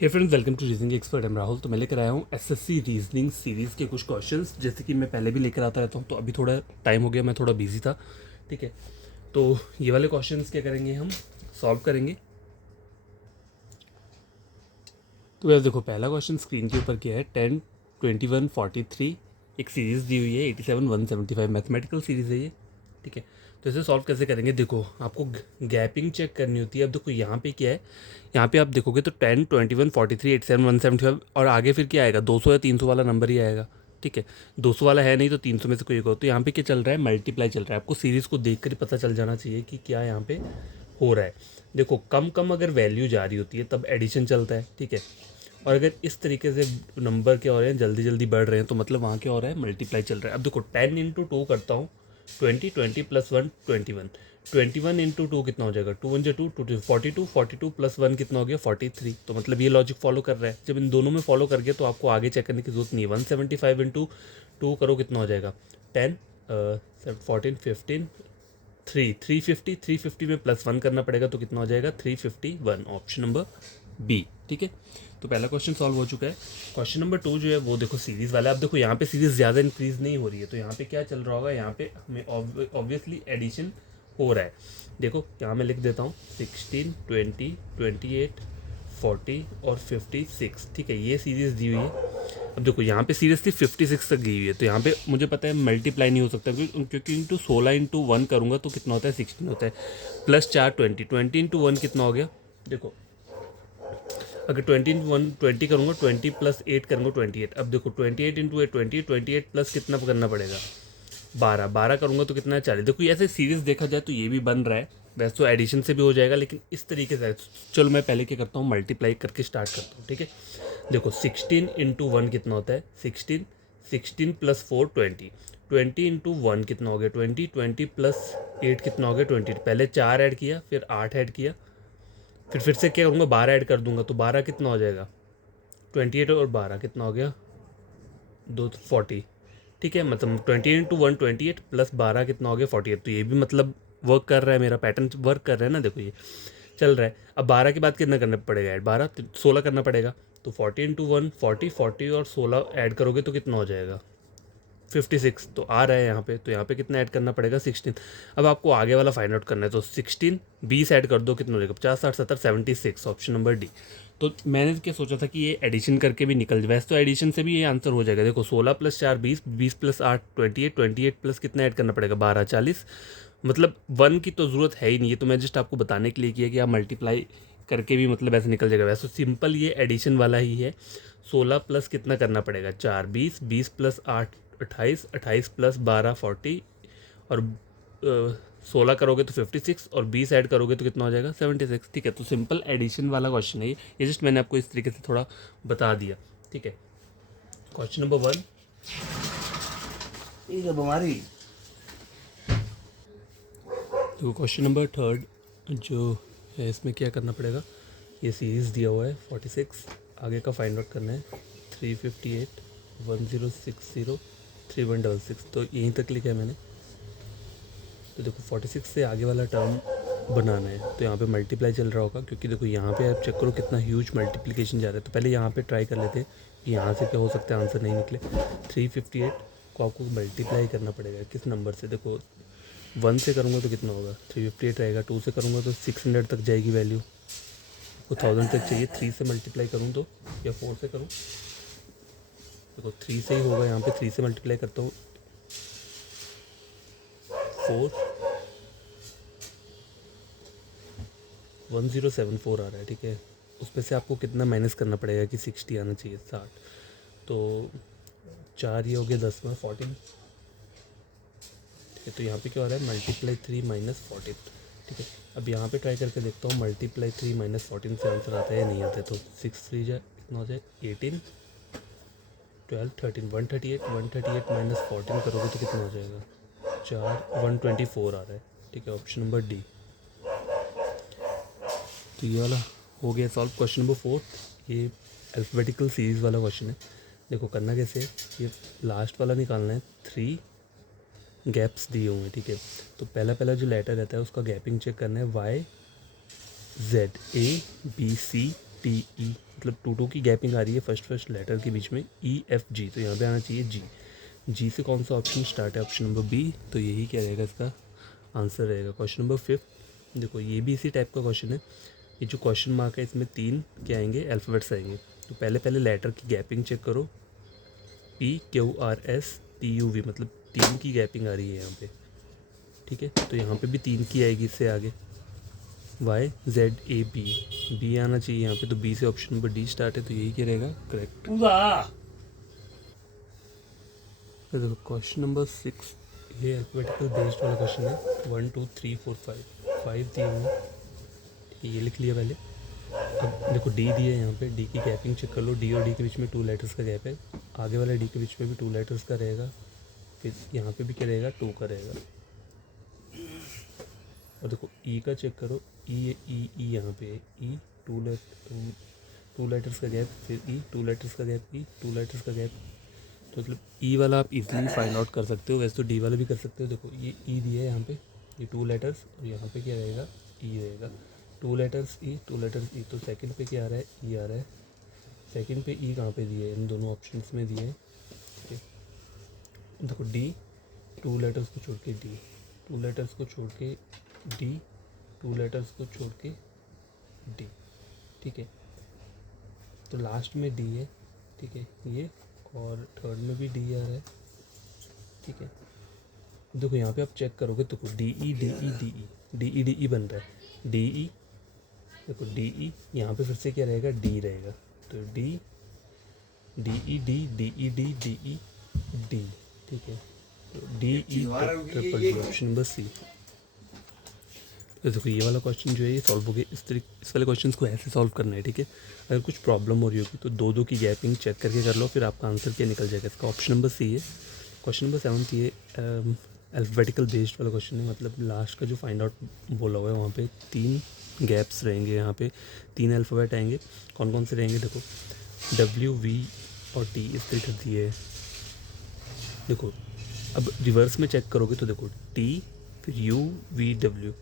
Hey friends, welcome to reasoning expert. Am Rahul. तो मैं लेकर आया हूँ एसएससी रीजनिंग सीरीज़ के कुछ क्वेश्चंस, जैसे कि मैं पहले भी लेकर आता रहता हूँ। तो अभी थोड़ा टाइम हो गया, मैं थोड़ा बिजी था। ठीक है, तो ये वाले क्वेश्चंस क्या करेंगे, हम सॉल्व करेंगे। तो यार देखो, पहला क्वेश्चन स्क्रीन के ऊपर क्या है, 10, 21, 43 एक सीरीज़ दी हुई है, 87, 175 मैथमेटिकल सीरीज़ है ये। ठीक है, तो इसे सॉल्व कैसे करेंगे, देखो आपको गैपिंग चेक करनी होती है। अब देखो यहाँ पे क्या है, यहाँ पे आप देखोगे तो 10, 21, 43, 87, 175 और आगे फिर क्या आएगा, 200 या 300 वाला नंबर ही आएगा। ठीक है, 200 वाला है नहीं तो 300 में से कोई एक हो। तो यहाँ पे क्या चल रहा है, मल्टीप्लाई चल रहा है। आपको सीरीज़ को देख कर ही पता चल जाना चाहिए कि क्या यहाँ पे हो रहा है। देखो कम कम अगर वैल्यू जा रही होती है तब एडिशन चलता है। ठीक है, और अगर इस तरीके से नंबर क्या हो रहे हैं, जल्दी जल्दी बढ़ रहे हैं, तो मतलब वहाँ क्या हो रहा है, मल्टीप्लाई चल रहा है। अब देखो 10 इंटू टू करता हूँ, 20, 20 प्लस 1 21, 21 इंटू टू कितना हो जाएगा, 2 1 2 2 42, 42 प्लस 1 कितना हो गया, 43। तो मतलब ये लॉजिक फॉलो कर रहा है। जब इन दोनों में फॉलो कर गया तो आपको आगे चेक करने की जरूरत नहीं है। 175 इंटू टू करो, कितना हो जाएगा, 10, 14, 15, 350 में प्लस 1 करना पड़ेगा तो कितना हो जाएगा, 351। Option number B. ठीक है, तो पहला क्वेश्चन सॉल्व हो चुका है। क्वेश्चन नंबर 2 जो है वो देखो सीरीज़ वाला है। अब देखो यहाँ पे सीरीज़ ज़्यादा इंक्रीज नहीं हो रही है, तो यहाँ पे क्या चल रहा होगा, यहाँ पे हमें ऑब्वियसली एडिशन हो रहा है। देखो यहाँ मैं लिख देता हूँ 16, 20, 28, 40 और 56। ठीक है, ये सीरीज़ दी हुई है। अब देखो यहाँ पे सीरीज थी 56 तक गई हुई है, तो यहाँ पे मुझे पता है मल्टीप्लाई नहीं हो सकता, क्योंकि इंटू 16 इंटू 1 करूँगा तो कितना होता है, 16 होता है। प्लस 4 20, 20 इंटू 1 कितना हो गया, देखो अगर 20 इंटू 1 20 करूँगा, 20 प्लस 8 करूँगा 28। अब देखो 28 इंटू 8 20, 28 प्लस कितना करना पड़ेगा, 12, 12 करूँगा तो कितना है, 40। देखो ऐसे सीरीज देखा जाए तो ये भी बन रहा है। वैसे तो एडिशन से भी हो जाएगा, लेकिन इस तरीके से चलो मैं पहले क्या करता हूँ, मल्टीप्लाई करके स्टार्ट करता हूँ। ठीक है, देखो 16 इंटू 1 कितना होता है, 16, 16 प्लस 4 20, 20 इंटू 1 कितना हो गया, 20, 20 प्लस 8 कितना हो गया, 20। पहले 4 ऐड किया, फिर 8 ऐड किया, फिर से क्या करूँगा, 12 ऐड कर दूंगा, तो 12 कितना हो जाएगा, 28 और 12 कितना हो गया, 240। ठीक है, मतलब 20 इंटू 1 28 प्लस 12 कितना हो गया, 48। तो ये भी मतलब वर्क कर रहा है, मेरा पैटर्न वर्क कर रहा है ना। देखो ये चल रहा है। अब 12 के बाद कितना करना पड़ेगा ऐड, 12 16 करना पड़ेगा। तो 40 इंटू 1 40, 40 और 16 ऐड करोगे तो कितना हो जाएगा, 56। तो आ रहा है यहाँ पे, तो यहाँ पे कितना ऐड करना पड़ेगा, 16। अब आपको आगे वाला फाइंड आउट करना है, तो 16 20 ऐड कर दो, कितना हो जाएगा, 50, 60, 70, 76। Option number D. तो मैंने क्या सोचा था कि ये एडिशन करके भी निकल जाए, वैसे तो एडिशन से भी ये आंसर हो जाएगा। देखो 16 प्लस 4 20, 20 प्लस 8 28, 28 प्लस कितना ऐड करना पड़ेगा, 12 40। मतलब 1 की तो ज़रूरत है ही नहीं, ये तो मैं जस्ट आपको बताने के लिए किया कि आप मल्टीप्लाई करके भी मतलब ऐसे निकल जाएगा। वैसे सिंपल ये एडिशन वाला ही है। 16 प्लस कितना करना पड़ेगा, 4 20, 20 प्लस 8 28, 28 प्लस 12 40 और 16 करोगे तो 56 और 20 ऐड करोगे तो कितना हो जाएगा, 76। ठीक है, तो सिंपल एडिशन वाला क्वेश्चन है ये जस्ट मैंने आपको इस तरीके से थोड़ा बता दिया। ठीक है, क्वेश्चन नंबर 1, ये बीमारी। तो क्वेश्चन नंबर 3 जो है, इसमें क्या करना पड़ेगा, ये सीरीज़ दिया हुआ है 46, आगे का फाइंड आउट करना है, 358, 1060, 3166। तो यहीं तक लिखा है मैंने। तो देखो 46 से आगे वाला टर्म बनाना है, तो यहाँ पे मल्टीप्लाई चल रहा होगा, क्योंकि देखो यहाँ पे आप चेक करो कितना ह्यूज मल्टीप्लिकेशन जा रहा है। तो पहले यहाँ पे ट्राई कर लेते हैं कि यहाँ से क्या हो सकता है, आंसर नहीं निकले। 358 को आपको मल्टीप्लाई करना पड़ेगा किस नंबर से, देखो 1 से करूँगा तो कितना होगा, 358 रहेगा। 2 से करूँगा तो 600 तक जाएगी वैल्यू, वो 1000 तक चाहिए। 3 से मल्टीप्लाई करूँ तो, या 4 से करूँ, देखो 3 से ही होगा, यहाँ पे 3 से मल्टीप्लाई करता हूँ, 4 1074 आ रहा है। ठीक है, उसमें से आपको कितना माइनस करना पड़ेगा कि 60 आना चाहिए, 60। तो 4 ये हो गया 10 में 14। ठीक है, तो यहाँ पे क्या हो रहा है, मल्टीप्लाई 3 माइनस 14। ठीक है, अब यहाँ पे ट्राई करके देखता हूँ, मल्टीप्लाई 3 माइनस 14 से आंसर आता है या नहीं आता है। तो 6 3 जाए कितना हो जाए, 18, 12, 13, 138, 138 माइनस 14 करोगे तो कितना हो जाएगा, 4, 124 आ रहा है। ठीक है, ऑप्शन नंबर डी। तो ये वाला हो गया सॉल्व। क्वेश्चन नंबर 4, ये अल्फ़ाबेटिकल सीरीज़ वाला क्वेश्चन है। देखो करना कैसे है, ये लास्ट वाला निकालना है, 3 गैप्स दिए हुए हैं। ठीक है, तो पहला पहला जो लेटर रहता है उसका गैपिंग चेक करना है, Y Z, A B C T E, मतलब टू की गैपिंग आ रही है फर्स्ट लेटर के बीच में, ई एफ जी, तो यहाँ पे आना चाहिए जी। जी से कौन सा ऑप्शन स्टार्ट है? ऑप्शन नंबर बी, तो यही क्या रहेगा इसका आंसर रहेगा। क्वेश्चन नंबर 5, देखो ये भी इसी टाइप का क्वेश्चन है। ये जो क्वेश्चन मार्क है इसमें 3 क्या आएंगे? अल्फ़ाबेट्स आएंगे। तो पहले लेटर की गैपिंग चेक करो, P Q R S T U V, मतलब 3 की गैपिंग आ रही है यहाँ पे, ठीक है। तो यहाँ पे भी 3 की आएगी इससे आगे, Y Z A B, B आना चाहिए यहाँ पे, तो बी से ऑप्शन नंबर डी स्टार्ट है, तो यही क्या रहेगा करेक्ट। तो देखो क्वेश्चन नंबर 6, ये अल्फाबेटिकल बेस्ड वाला क्वेश्चन है। 1 2 3 4 5 दिए हुए हैं, ये लिख लिया पहले। अब देखो डी दिया है यहाँ पे, डी की गैपिंग चेक कर लो, डी और डी के बीच में 2 लेटर्स का गैप है, आगे वाले डी के बीच में भी 2 लेटर्स का रहेगा, फिर यहाँ पे भी क्या रहेगा 2 का रहेगा। और देखो ई का चेक करो, ई ई ई यहाँ पे ई, 2 लेटर्स का गैप, फिर ई 2 लेटर्स का गैप, ई 2 लेटर्स का गैप, तो मतलब ई वाला आप इजीली फाइंड आउट कर सकते हो, वैसे तो डी वाला भी कर सकते हो। देखो ये ई दिया है यहाँ पे, ये 2 लेटर्स, और यहाँ पे क्या रहेगा ई रहेगा, 2 लेटर्स ई 2 लेटर्स ई, तो सेकंड पे क्या आ रहा है? ई आ रहा है। सेकंड पे ई कहाँ पे दिए है? इन दोनों ऑप्शंस में दिए हैं, ठीक है। देखो डी, 2 लेटर्स को छोड़ के डी, 2 लेटर्स को छोड़ के डी, 2 लेटर्स को छोड़ के डी, ठीक है। तो लास्ट में डी है, ठीक है ये, और थर्ड में भी डी आ रहा है, ठीक है। देखो यहाँ पे आप चेक करोगे तो D E D E D E D E D E बन रहा है, डी ई, देखो डी ई, यहाँ पे फिर से क्या रहेगा? डी रहेगा, तो D D E D D E D D E D, ठीक है। तो D E triple D, option number C. तो देखो ये वाला क्वेश्चन जो है ये सॉल्व हो गया। इस वाले क्वेश्चन को ऐसे सॉल्व करना है, ठीक है। अगर कुछ प्रॉब्लम हो रही होगी तो 2 की गैपिंग चेक करके कर लो, फिर आपका आंसर क्या निकल जाएगा। इसका ऑप्शन नंबर सी है। क्वेश्चन नंबर 7 ये अल्फ़ाबेटिकल बेस्ड वाला क्वेश्चन है, मतलब लास्ट का जो फाइंड आउट बोला हुआ है वहाँ पे 3 गैप्स रहेंगे, यहाँ पे 3 अल्फ़ाबेट आएंगे। कौन कौन से रहेंगे? देखो डब्ल्यू वी और टी इस तरीके दिए है। देखो अब रिवर्स में चेक करोगे तो देखो टी, फिर यू वी डब्ल्यू,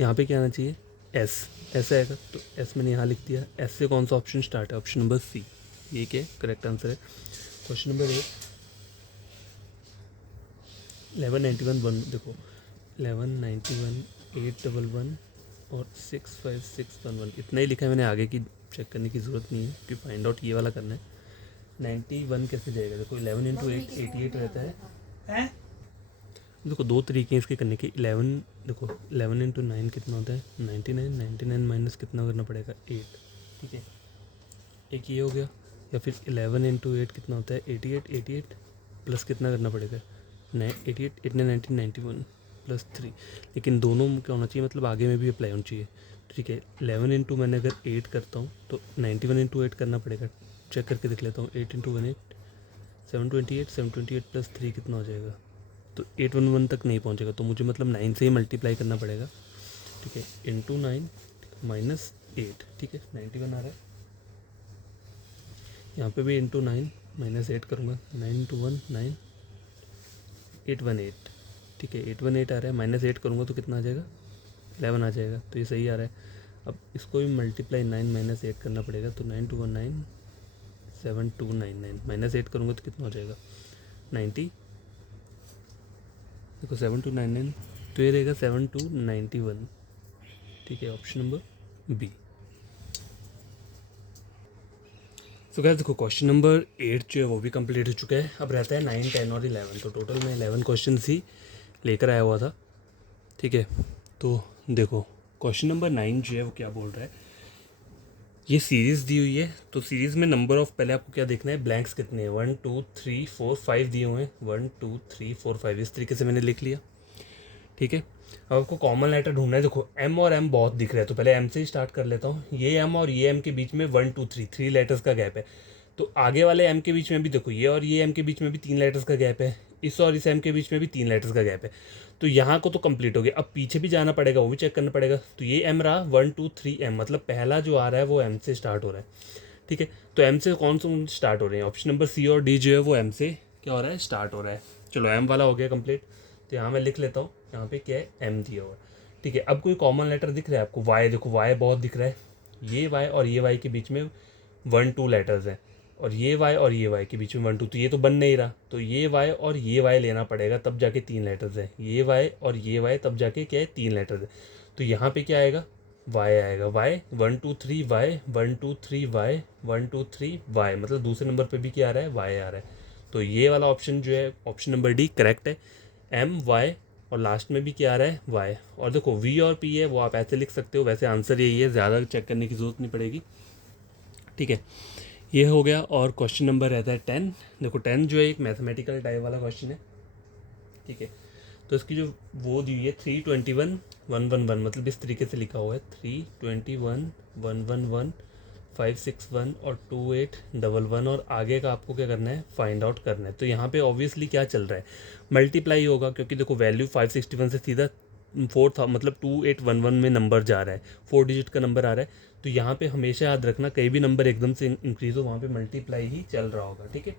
यहाँ पे क्या आना चाहिए? एस, ऐसा आएगा, तो एस मैंने यहाँ लिख दिया। एस से कौन सा ऑप्शन स्टार्ट है? ऑप्शन नंबर सी, ये क्या करेक्ट आंसर है। क्वेश्चन नंबर 8, 1191 1, देखो 1191 811 और 65611, इतना ही लिखा है मैंने, आगे की चेक करने की ज़रूरत नहीं है क्योंकि फाइंड आउट ये वाला करना है। 91 कैसे जाएगा? देखो 11 इंटू 8 88 रहता है। देखो 2 तरीके हैं इसके करने के। 11, देखो 11 इंटू 9 कितना होता है? 99, 99 माइनस कितना करना पड़ेगा? 8, ठीक है, एक ये हो गया। या फिर 11 इंटू 8 कितना होता है? 88, 88 प्लस कितना करना पड़ेगा? 88, 89, 90, 91 प्लस 3, लेकिन दोनों में क्या होना चाहिए, मतलब आगे में भी अप्लाई होना चाहिए, ठीक है। 11 इंटू मैंने अगर 8 करता हूँ तो 91 इंटू 8 करना पड़ेगा। चेक करके देख लेता हूँ, 8 इंटू 1 8, 728, 728 प्लस 3 कितना हो जाएगा? तो 811 तक नहीं पहुंचेगा, तो मुझे मतलब 9 से ही मल्टीप्लाई करना पड़ेगा, ठीक है। इंटू 9 माइनस 8, ठीक है, 91 आ रहा है। यहाँ पे भी इंटू 9 माइनस 8 करूँगा, 9 इंटू 1 9, 818, ठीक है, 818 आ रहा है। माइनस 8 करूँगा तो कितना आ जाएगा? 11 आ जाएगा, तो ये सही आ रहा है। अब इसको भी मल्टीप्लाई 9 माइनस 8 करना पड़ेगा, तो 9 टू 1 9, 7299 माइनस 8 करूँगा तो कितना हो जाएगा? 90, देखो 7299, तो ये रहेगा 7291, ठीक है, ऑप्शन नंबर बी। तो क्या देखो क्वेश्चन नंबर 8 जो है वो भी कंप्लीट हो चुका है। अब रहता है 9 10 और 11, तो टोटल मैं 11 क्वेश्चन ही लेकर आया हुआ था, ठीक है। तो देखो क्वेश्चन नंबर 9 जो है वो क्या बोल रहा है, ये सीरीज़ दी हुई है, तो सीरीज़ में नंबर ऑफ, पहले आपको क्या देखना है, ब्लैंक्स कितने हैं, 1 2 3 4 5 दिए हुए हैं, 1 2 3 4 5, इस तरीके से मैंने लिख लिया, ठीक है। अब आपको कॉमन लेटर ढूंढना है। देखो एम और एम बहुत दिख रहा है, तो पहले एम से ही स्टार्ट कर लेता हूँ। ये एम और ये एम के बीच में 1 2 3 लेटर्स का गैप है, तो आगे वाले एम के बीच में भी देखो ये और ये एम के बीच में भी 3 लेटर्स का गैप है, इस और इस एम के बीच में भी 3 लेटर्स का गैप है, तो यहाँ को तो कंप्लीट हो गया। अब पीछे भी जाना पड़ेगा, वो भी चेक करना पड़ेगा। तो ये एम रहा 1 2 3 एम, मतलब पहला जो आ रहा है वो एम से स्टार्ट हो रहा है, ठीक है। तो एम से कौन से स्टार्ट हो रहे हैं? ऑप्शन नंबर सी और डी जो है वो एम से क्या हो रहा है, स्टार्ट हो रहा है। चलो एम वाला हो गया कंप्लीट, तो यहाँ मैं लिख लेता हूँ, यहाँ पे क्या है, एम दिया हुआ है, ठीक है। अब कोई कॉमन लेटर दिख रहा है आपको? वाई, देखो वाई बहुत दिख रहा है, ये y और ये y के बीच में 1-2 लेटर्स हैं, और ये y और ये y के बीच में 1-2, तो ये तो बन नहीं रहा, तो ये y और ये y लेना पड़ेगा, तब जाके 3 लेटर्स है। ये y और ये y तब जाके क्या है, 3 लेटर्स है। तो यहाँ पे क्या आएगा, y आएगा, y 1 2 3 y 1 2 3 y 1 2 3 y, मतलब दूसरे नंबर पे भी क्या आ रहा है, y आ रहा है। तो ये वाला ऑप्शन जो है, ऑप्शन नंबर डी करेक्ट है। m y और लास्ट में भी क्या आ रहा है, y। और देखो v और p है वो आप ऐसे लिख सकते हो, वैसे आंसर यही है, ज़्यादा चेक करने की ज़रूरत नहीं पड़ेगी, ठीक है। ये हो गया। और क्वेश्चन नंबर रहता है 10। देखो 10 जो है एक मैथमेटिकल टाइप वाला क्वेश्चन है, ठीक है। तो इसकी जो वो दी हुई है 321 111, मतलब इस तरीके से लिखा हुआ है 321 111 561 और 2811, और आगे का आपको क्या करना है, फाइंड आउट करना है। तो यहाँ पे ऑब्वियसली क्या चल रहा है, मल्टीप्लाई होगा, क्योंकि देखो वैल्यू 561 से सीधा 4 था, मतलब 2811 में नंबर जा रहा है, 4 डिजिट का नंबर आ रहा है। तो यहाँ पे हमेशा याद रखना, कहीं भी नंबर एकदम से इंक्रीज हो वहाँ पे मल्टीप्लाई ही चल रहा होगा, ठीक है।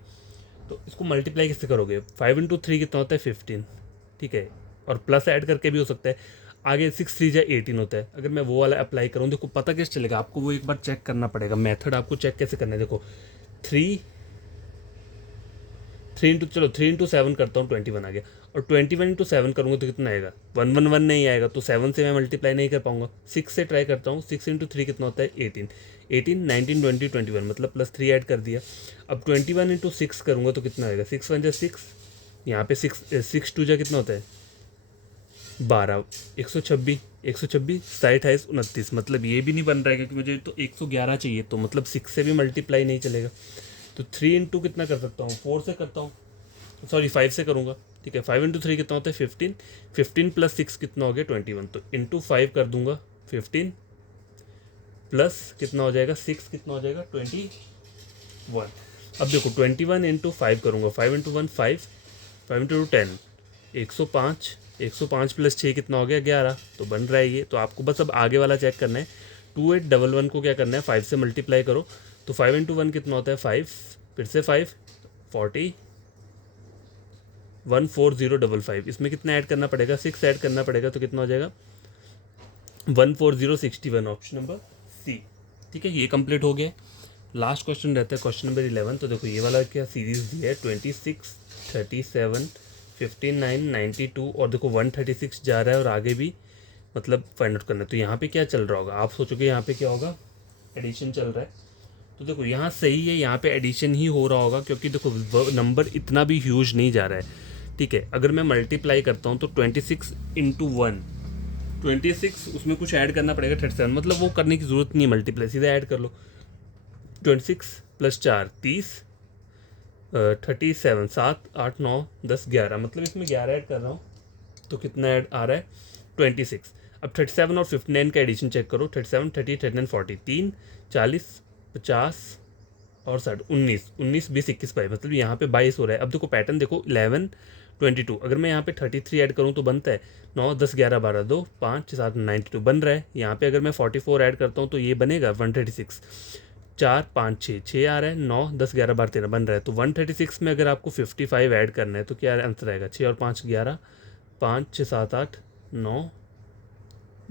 तो इसको मल्टीप्लाई किससे करोगे, 5 × 3 कितना होता है, 15, ठीक है। और प्लस ऐड करके भी हो सकता है, आगे 6 3 × 18 होता है। अगर मैं वो वाला अप्लाई करूँ, देखो पता कैसे चलेगा आपको, वो एक बार चेक करना पड़ेगा, मेथड आपको चेक कैसे करना है। देखो 3 3 × 7 करता हूँ, 21 आ गया, और 21 × 7 करूँगा तो कितना आएगा, 111 नहीं आएगा, तो 7 से मैं मल्टीप्लाई नहीं कर पाऊंगा। 6 से ट्राई करता हूँ, 6 × 3 कितना होता है, 18 19 20 21, मतलब +3 ऐड कर दिया। अब 21 × 6 करूँगा तो कितना आएगा, 6 1 = 6, यहाँ पे 6 2 जा कितना होता है, 12 126 126 27 29, मतलब ये भी नहीं बन रहा है, क्योंकि मुझे तो 111 चाहिए, तो मतलब 6 से भी मल्टीप्लाई नहीं चलेगा। तो 3 × कितना कर सकता हूँ, 4 से करता हूँ, सॉरी 5 से करूँगा, ठीक है। 5 × 3 कितना होता है, 15 15 + 6 कितना हो गया, 21, तो इंटू 5 कर दूंगा, 15 प्लस कितना हो जाएगा, 6 कितना हो जाएगा, 21। अब देखो 21 × 5 करूँगा, 5 × 1 5 5 × 2 10, 105 105 + 6 कितना हो गया, 11, तो बन रहा है ये। तो आपको बस अब आगे वाला चेक करना है, 2811 को क्या करना है, 5 से मल्टीप्लाई करो, तो 5 × 1 कितना होता है, 5, फिर से 5 40 14055, इसमें कितना ऐड करना पड़ेगा, 6 ऐड करना पड़ेगा, तो कितना हो जाएगा, 14061, ऑप्शन नंबर सी, ठीक है। ये कंप्लीट हो गया। लास्ट क्वेश्चन रहता है क्वेश्चन नंबर 11। तो देखो ये वाला क्या सीरीज दिया है, 26 37 59 92, और देखो 136 जा रहा है, और आगे भी मतलब फाइंड आउट करना है। तो यहाँ पे क्या चल रहा होगा, आप सोचोगे यहाँ पे क्या होगा, एडिशन चल रहा है। तो देखो यहाँ सही है, यहाँ पे एडिशन ही हो रहा होगा, क्योंकि देखो नंबर इतना भी ह्यूज नहीं जा रहा है, ठीक है। अगर मैं मल्टीप्लाई करता हूँ तो 26 × 1 26, उसमें कुछ ऐड करना पड़ेगा 37, मतलब वो करने की ज़रूरत नहीं है, मल्टीप्लाई सीधा ऐड कर लो। 26 + 4 30 37 7 8 9 10 11, मतलब इसमें 11 ऐड कर रहा हूँ, तो कितना ऐड आ रहा है, 26। अब 37 और 59 का एडिशन चेक करो, 37 30 39 40, 3 40 50 और 60 19 19 20 21 22, मतलब यहाँ पे 22 हो रहा है। अब देखो पैटर्न देखो, 11 22, अगर मैं यहाँ पे 33 ऐड करूँ तो बनता है 9 10 11 12 2 5 7 92 बन रहा है। यहाँ पे अगर मैं 44 ऐड करता हूँ तो ये बनेगा 136, 4 5 6 6 आ रहा है, 9 10 11 12 13 बन रहा है। तो 136 में अगर आपको 55 ऐड करना है तो क्या आंसर आएगा, 6 और 5 11, 5 6 7 8 9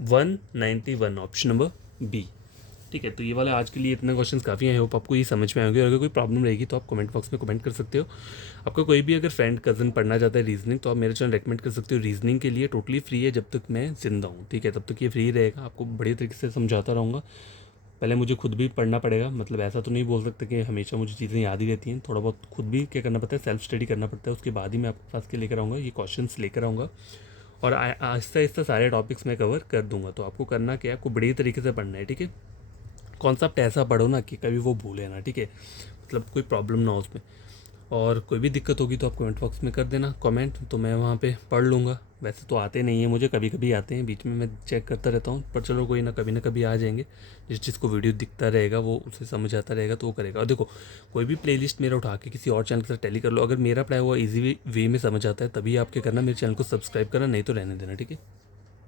191, ऑप्शन नंबर बी, ठीक है। तो ये वाले आज के लिए इतने क्वेश्चंस काफ़ी हैं, होप आपको ये समझ में आएंगे। और अगर कोई प्रॉब्लम रहेगी तो आप कमेंट बॉक्स में कमेंट कर सकते हो। आपका कोई भी अगर फ्रेंड कज़न पढ़ना चाहता है रीजनिंग, तो आप मेरे चैनल रेकमेंड कर सकते हो। रीजनिंग के लिए टोटली फ्री है जब तक मैं ज़िंदा हूँ, ठीक है, तब तक ये फ्री रहेगा। आपको बढ़िया तरीके से समझाता रहूँगा। पहले मुझे खुद भी पढ़ना पड़ेगा, मतलब ऐसा तो नहीं बोल सकते कि हमेशा मुझे चीज़ें याद ही रहती हैं, थोड़ा बहुत खुद भी क्या करना पड़ता है, सेल्फ स्टडी करना पड़ता है। उसके बाद ही मैं आपके पास के लेकर आऊँगा, ये क्वेश्चंस लेकर आऊँगा, और आहिस्ता आहिस्ता सारे टॉपिक्स मैं कवर कर दूंगा। तो आपको करना क्या है, आपको बढ़िया तरीके से पढ़ना है, ठीक है। कॉन्सेप्ट ऐसा पढ़ो ना कि कभी वो भूले ना, ठीक है, मतलब कोई प्रॉब्लम ना हो उसमें। और कोई भी दिक्कत होगी तो आप कमेंट बॉक्स में कर देना कमेंट, तो मैं वहाँ पे पढ़ लूँगा। वैसे तो आते नहीं हैं मुझे, कभी कभी आते हैं, बीच में मैं चेक करता रहता हूँ, पर चलो कोई ना कभी आ जाएंगे। जिस चीज़ को वीडियो दिखता रहेगा वो उसे समझ आता रहेगा तो वो करेगा। और देखो कोई भी प्लेलिस्ट मेरा उठा के किसी और चैनल के साथ टैली कर लो, अगर मेरा पढ़ाया हुआ ईजी वे में समझ आता है तभी आप क्या करना, मेरे चैनल को सब्सक्राइब करना, नहीं तो रहने देना, ठीक है।